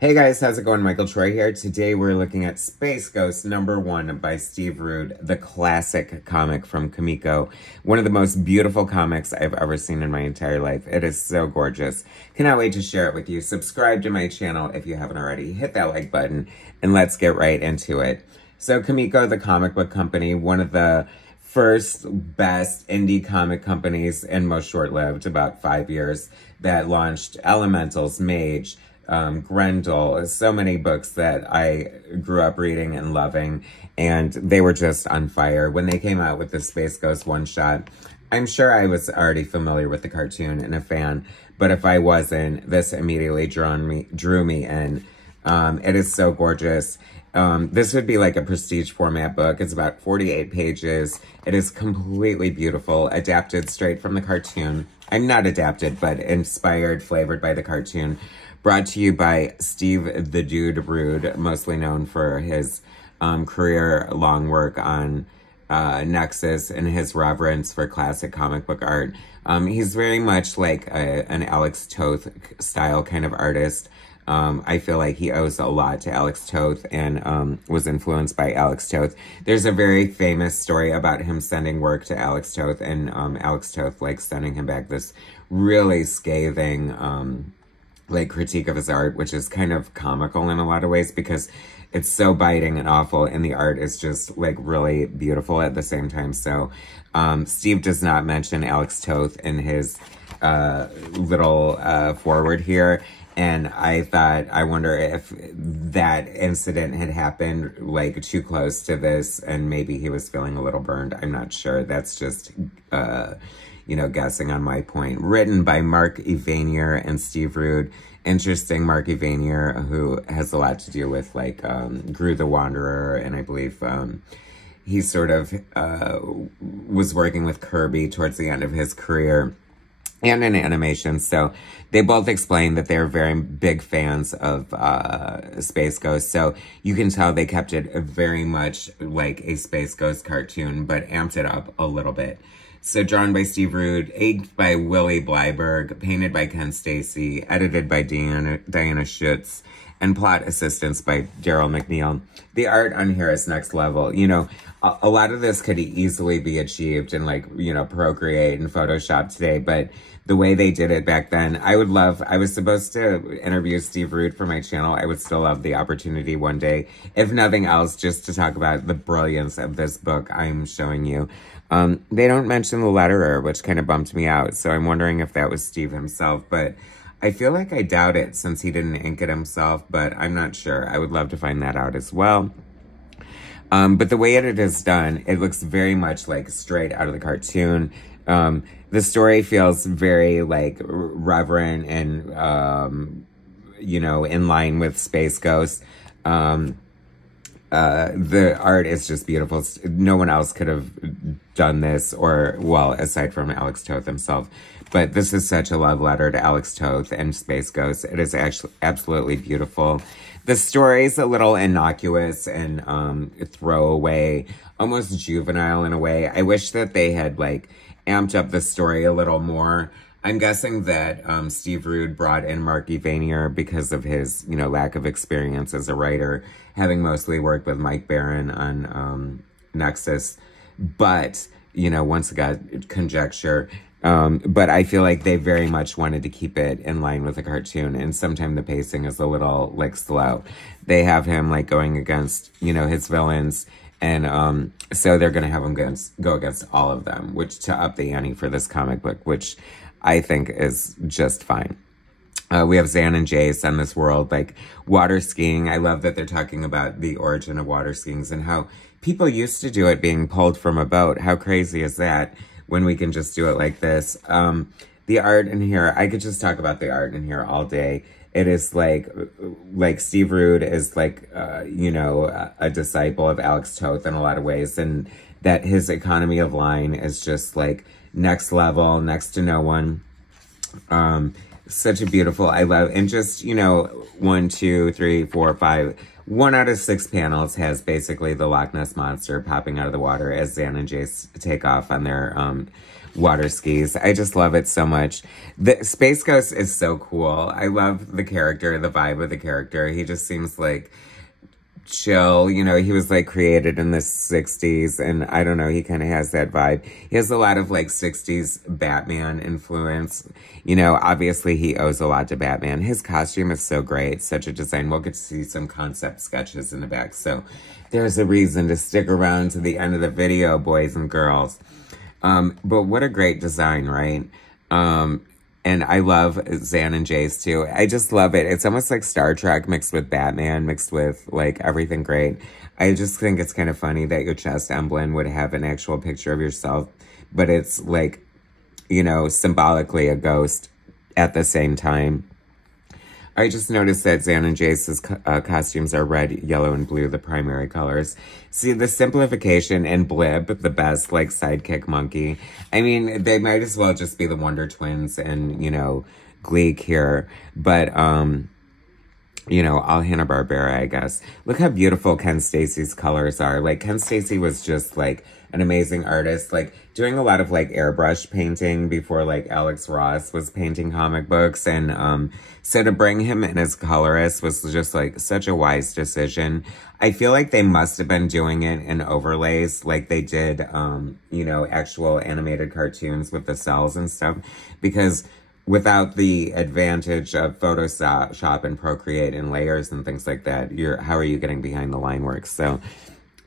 Hey guys, how's it going? Michael Troy here. Today we're looking at Space Ghost #1 by Steve Rude, the classic comic from Comico. One of the most beautiful comics I've ever seen in my entire life. It is so gorgeous. Cannot wait to share it with you. Subscribe to my channel if you haven't already. Hit that like button and let's get right into it. So Comico, the comic book company, one of the first best indie comic companies and most short-lived, about 5 years, that launched Elementals, Mage, Grendel, so many books that I grew up reading and loving, and they were just on fire. When they came out with the Space Ghost one-shot, I'm sure I was already familiar with the cartoon and a fan, but if I wasn't, this immediately drew me in. It is so gorgeous. This would be like a prestige format book. It's about 48 pages. It is completely beautiful, adapted straight from the cartoon. I'm not adapted, but inspired, flavored by the cartoon. Brought to you by Steve the Dude Rude, mostly known for his career-long work on Nexus and his reverence for classic comic book art. He's very much like an Alex Toth style kind of artist. I feel like he owes a lot to Alex Toth and was influenced by Alex Toth. There's a very famous story about him sending work to Alex Toth and Alex Toth like sending him back this really scathing like critique of his art, which is kind of comical in a lot of ways because it's so biting and awful and the art is just like really beautiful at the same time. So Steve does not mention Alex Toth in his little forward here. And I thought, I wonder if that incident had happened like too close to this and maybe he was feeling a little burned. I'm not sure. That's just, you know, guessing on my point. Written by Mark Evanier and Steve Rude. Interesting, Mark Evanier, who has a lot to do with like Gru the Wanderer, and I believe he sort of was working with Kirby towards the end of his career and in animation. So they both explained that they're very big fans of Space Ghost. So you can tell they kept it very much like a Space Ghost cartoon, but amped it up a little bit. So drawn by Steve Rude, inked by Willie Blyberg, painted by Ken Stacy, edited by Diana Schutz, and plot assistance by Daryl McNeil. The art on here is next level. You know, a lot of this could easily be achieved in like, you know, Procreate and Photoshop today, but the way they did it back then, I was supposed to interview Steve Rude for my channel. I would still love the opportunity one day, if nothing else, just to talk about the brilliance of this book I'm showing you. They don't mention the letterer, which kind of bumped me out, so I'm wondering if that was Steve himself, but I feel like I doubt it since he didn't ink it himself, but I'm not sure. I would love to find that out as well. But the way it is done, it looks very much like straight out of the cartoon. The story feels very like reverent and, you know, in line with Space Ghost. The art is just beautiful. No one else could have done this, or, well, aside from Alex Toth himself. But this is such a love letter to Alex Toth and Space Ghost. It is actually absolutely beautiful. The story's a little innocuous and throwaway, almost juvenile in a way. I wish that they had, like, amped up the story a little more. I'm guessing that Steve Rude brought in Mark Evanier because of his, you know, lack of experience as a writer, having mostly worked with Mike Barron on Nexus. But, you know, once again, conjecture. But I feel like they very much wanted to keep it in line with the cartoon, and sometimes the pacing is a little, like, slow. They have him, like, going against, you know, his villains, and so they're going to have him go against all of them, which to up the ante for this comic book, which I think is just fine. We have Zan and Jace on this world, like water skiing. I love that they're talking about the origin of water skiing and how people used to do it being pulled from a boat. How crazy is that when we can just do it like this? The art in here, I could just talk about the art in here all day. It is like Steve Rude is like, you know, a disciple of Alex Toth in a lot of ways. And that his economy of line is just like next level, next to no one. Such a beautiful, I love, and just, you know, 1, 2, 3, 4, 5, 1 out of 6 panels has basically the Loch Ness Monster popping out of the water as Zan and Jace take off on their water skis. I just love it so much. The Space Ghost is so cool. I love the character, the vibe of the character. He just seems like chill. You know, he was like created in the 60s, and I don't know, he kind of has that vibe. He has a lot of like 60s Batman influence. You know, obviously he owes a lot to Batman. His costume is so great, such a design. We'll get to see some concept sketches in the back, so there's a reason to stick around to the end of the video, boys and girls. But what a great design, right? And I love Zan and Jace too. I just love it. It's almost like Star Trek mixed with Batman, mixed with like everything great. I just think it's kind of funny that your chest emblem would have an actual picture of yourself, but it's like, you know, symbolically a ghost at the same time. I just noticed that Zan and Jace's costumes are red, yellow, and blue, the primary colors. See, the simplification, and Blib, the best, like, sidekick monkey. I mean, they might as well just be the Wonder Twins and, you know, Gleek here. But, you know, all Hanna-Barbera, I guess. Look how beautiful Ken Stacy's colors are. Like, Ken Stacy was just, like, an amazing artist, like, doing a lot of, like, airbrush painting before, like, Alex Ross was painting comic books, and, so to bring him in as colorist was just, like, such a wise decision. I feel like they must have been doing it in overlays, like they did, you know, actual animated cartoons with the cells and stuff, because without the advantage of Photoshop and Procreate and layers and things like that, how are you getting behind the line work? So,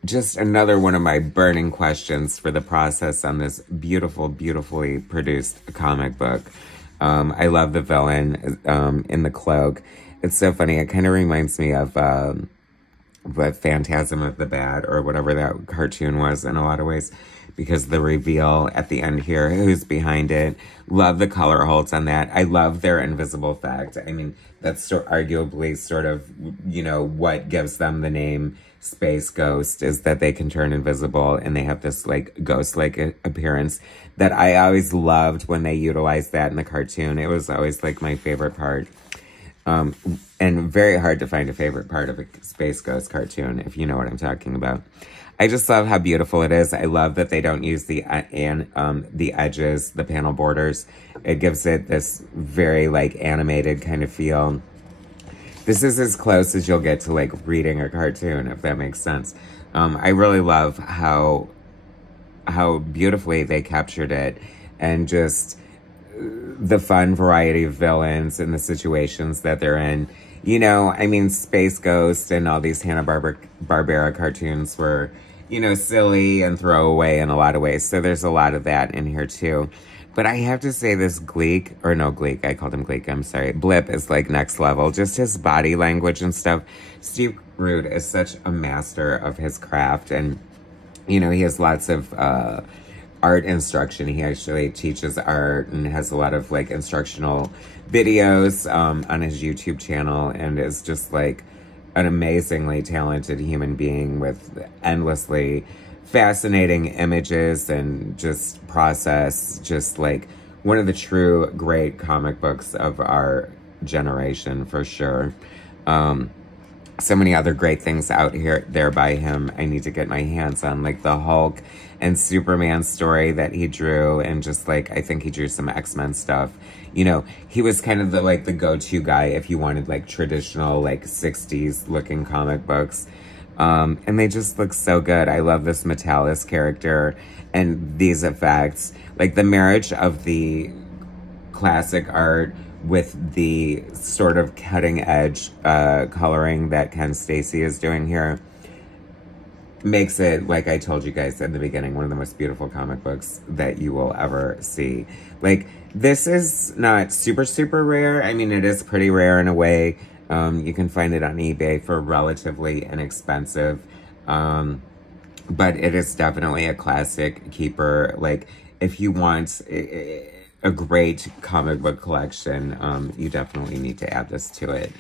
just another one of my burning questions for the process on this beautiful, beautifully produced comic book. I love the villain in the cloak. It's so funny. It kind of reminds me of the Phantasm of the Bat or whatever that cartoon was in a lot of ways, because the reveal at the end here, who's behind it. Love the color holds on that. I love their invisible fact. I mean, that's arguably sort of, you know, what gives them the name Space Ghost, is that they can turn invisible and they have this like ghost-like appearance that I always loved when they utilized that in the cartoon. It was always like my favorite part. And very hard to find a favorite part of a Space Ghost cartoon, if you know what I'm talking about. I just love how beautiful it is. I love that they don't use the edges, the panel borders. It gives it this very like animated kind of feel. This is as close as you'll get to like reading a cartoon, if that makes sense. I really love how beautifully they captured it, and just the fun variety of villains and the situations that they're in. You know, I mean, Space Ghost and all these Hanna-Barbera cartoons were, you know, silly and throwaway in a lot of ways. So there's a lot of that in here too. But I have to say this Gleek, or no, Gleek, I called him Gleek, I'm sorry. Blip is like next level. Just his body language and stuff. Steve Rude is such a master of his craft. And, you know, he has lots of art instruction. He actually teaches art and has a lot of like instructional videos on his YouTube channel, and is just like an amazingly talented human being with endlessly fascinating images and just process, just like one of the true great comic books of our generation for sure. So many other great things out there by him I need to get my hands on, like the Hulk and Superman story that he drew, and just like I think he drew some X-Men stuff. You know, he was kind of the go-to guy if you wanted like traditional like 60s looking comic books. And they just look so good. I love this Metalis character and these effects. Like the marriage of the classic art with the sort of cutting edge coloring that Ken Stacy is doing here makes it, like I told you guys at the beginning, one of the most beautiful comic books that you will ever see. Like, this is not super, super rare. I mean, it is pretty rare in a way. You can find it on eBay for relatively inexpensive. But it is definitely a classic keeper. Like, if you want a great comic book collection, you definitely need to add this to it.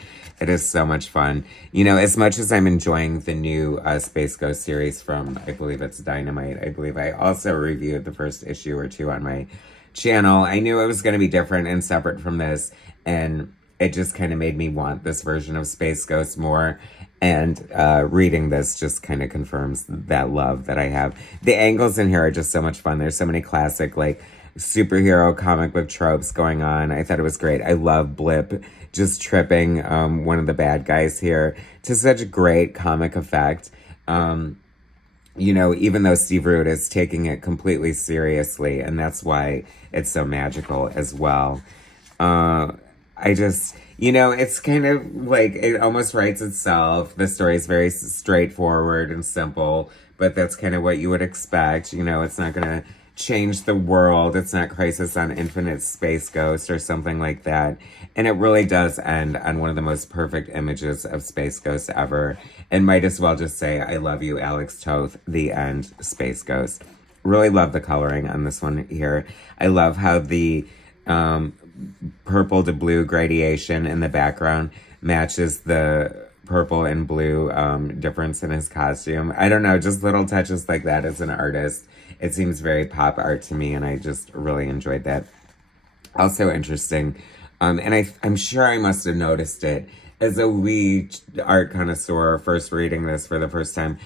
It is so much fun. You know, as much as I'm enjoying the new Space Ghost series from, I believe it's Dynamite. I believe I also reviewed the first issue or two on my channel. I knew it was going to be different and separate from this, and it just kind of made me want this version of Space Ghost more. And reading this just kind of confirms that love that I have. The angles in here are just so much fun. There's so many classic, like, superhero comic book tropes going on. I thought it was great. I love Blip just tripping one of the bad guys here to such a great comic effect. You know, even though Steve Rude is taking it completely seriously, and that's why it's so magical as well. I just, you know, it's kind of like, it almost writes itself. The story is very straightforward and simple, but that's kind of what you would expect. You know, it's not going to change the world. It's not Crisis on Infinite Space Ghost or something like that. And it really does end on one of the most perfect images of Space Ghost ever. And might as well just say, I love you, Alex Toth, the end, Space Ghost. Really love the coloring on this one here. I love how the purple to blue gradation in the background matches the purple and blue difference in his costume. I don't know, just little touches like that as an artist. It seems very pop art to me, and I just really enjoyed that. Also interesting, and I'm sure I must have noticed it, as a wee art connoisseur first reading this for the first time.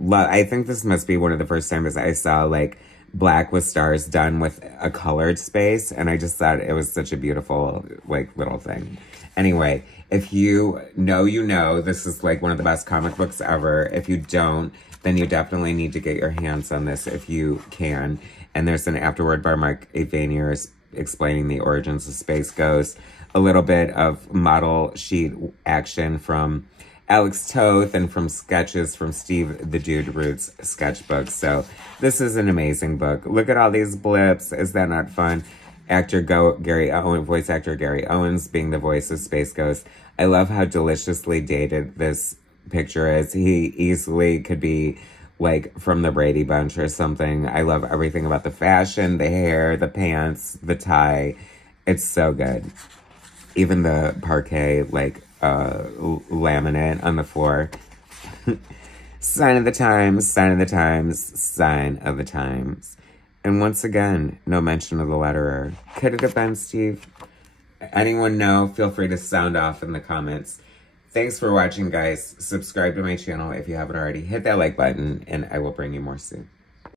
I think this must be one of the first times I saw, like, black with stars done with a colored space, and I just thought it was such a beautiful, like, little thing. Anyway, if you know, you know, this is, like, one of the best comic books ever. If you don't, then you definitely need to get your hands on this if you can. And there's an afterword by Mark Avanier explaining the origins of Space Ghost, a little bit of model sheet action from Alex Toth and from sketches from Steve the Dude Roots sketchbook. So this is an amazing book. Look at all these blips. Is that not fun? Voice actor Gary Owens being the voice of Space Ghost. I love how deliciously dated this picture is. He easily could be like from the Brady Bunch or something. I love everything about the fashion, the hair, the pants, the tie. It's so good. Even the parquet, like, laminate on the floor. Sign of the times, sign of the times, sign of the times. And once again, no mention of the letterer. Could it have been Steve? Anyone know? Feel free to sound off in the comments. Thanks for watching, guys. Subscribe to my channel if you haven't already. Hit that like button, and I will bring you more soon.